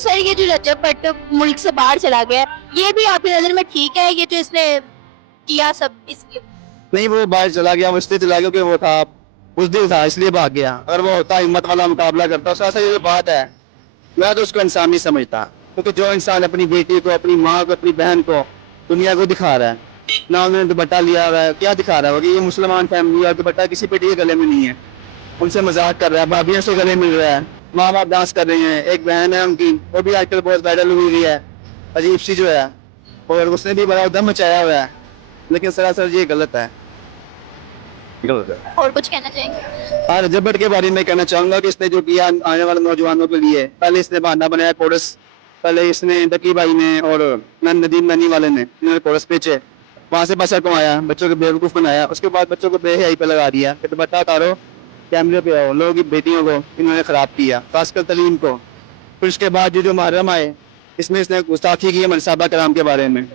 Sir ये जो रजब भट्ट मुल्क से बाहर चला गया है, ये भी आपकी नजर में ठीक है, ये जो इसने किया सब इसके? नहीं, वो बाहर चला गया, वो इसलिए चला गया क्योंकि वो था बुज़दिल था, इसलिए भाग गया। अगर वो होता हिम्मत वाला मुकाबला करता, उसका ऐसा ये जो बात है, मैं तो उसको इंसान नहीं समझता। क्योंकि जो इंसान अपनी बेटी को, अपनी माँ को, अपनी बहन को दुनिया को दिखा रहा है, ना उन्होंने दुपट्टा लिया हुआ है, क्या दिखा रहा है? कि ये मुसलमान फैमिली और दुपट्टा किसी बेटी के गले में नहीं है, उनसे मजाक कर रहा है, भाभियों से गले मिल रहा है, माँ बाप डांस कर रहे हैं, एक बहन है उनकी, वो भी आजकल बहुत वायरल हुई है, अजीब सी जो है, और उसने भी बड़ा उद्यम मचाया हुआ है, लेकिन सरासर ये गलत है। और कुछ कहना चाहेंगे? और रजब भट्ट के बारे में कहना चाहूंगा कि इसने जो किया आने वाले नौजवानों के लिए, पहले इसने बहाना बनाया कोरस, पहले इसने डकी भाई ने और नदीम ननी वाले ने इन्होंने कोरस बेचे, वहां से पैसा कमाया, बच्चों को बेवकूफ बनाया, उसके बाद बच्चों को बेहयाई पे लगा दिया कि दुपट्टा उतारो, कैमरे पे आओ, लोगों की बेटियों को इन्होंने खराब किया, खासकर तलीम को। फिर उसके बाद जो मुहर्रम आए, इसमें इसने गुस्ताखी की है मनसाबा कराम के बारे में,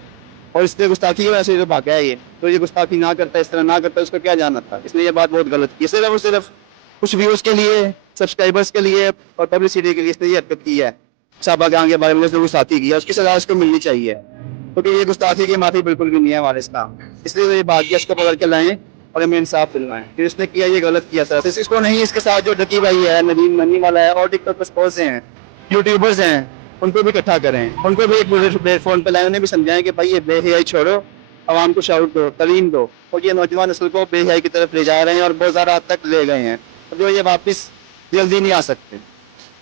और इसने गुस्ताखी की वजह से जो भागा है ये, तो ये गुस्ताखी ना करता, इस तरह ना करता, उसको क्या जाना था? इसने ये बात बहुत गलत की, सिर्फ और सिर्फ कुछ व्यूज के लिए, सब्सक्राइबर्स के लिए और पब्लिसिटी के लिए इसने ये हरकत की है। साहबा खान के बारे में उसने गुस्ताखी की है, उसकी सजा उसको मिलनी चाहिए, क्योंकि ये गुस्ताखी की माफी बिल्कुल भी नहीं है हमारे इस्लाम, इसलिए ये बात किया, उसको पकड़ के लाएं और हमें इंसाफ दिलवाएं। फिर इसने किया ये गलत किया सर, इसको नहीं, इसके साथ जो डकी भाई है, नदीम ननी वाला है, और टिकटॉक पर बहुत से हैं, यूट्यूबर्स हैं, उनको भी इकट्ठा करें, उनको भी एक प्लेटफॉर्म पे लाएं, उन्हें भी समझाएं कि भाई ये बेहयाई छोड़ो, आवाम को शाउट दो, तालीम दो, और ये नौजवान नस्ल को बेहयाई की तरफ ले जा रहे हैं और बहुत ज़्यादा हद तक ले गए हैं, और जो ये वापस जल्दी नहीं आ सकते।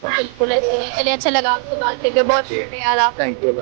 बिल्कुल, चलिए अच्छा लगा आपसे बात करके, बहुत शुक्रिया। Thank you.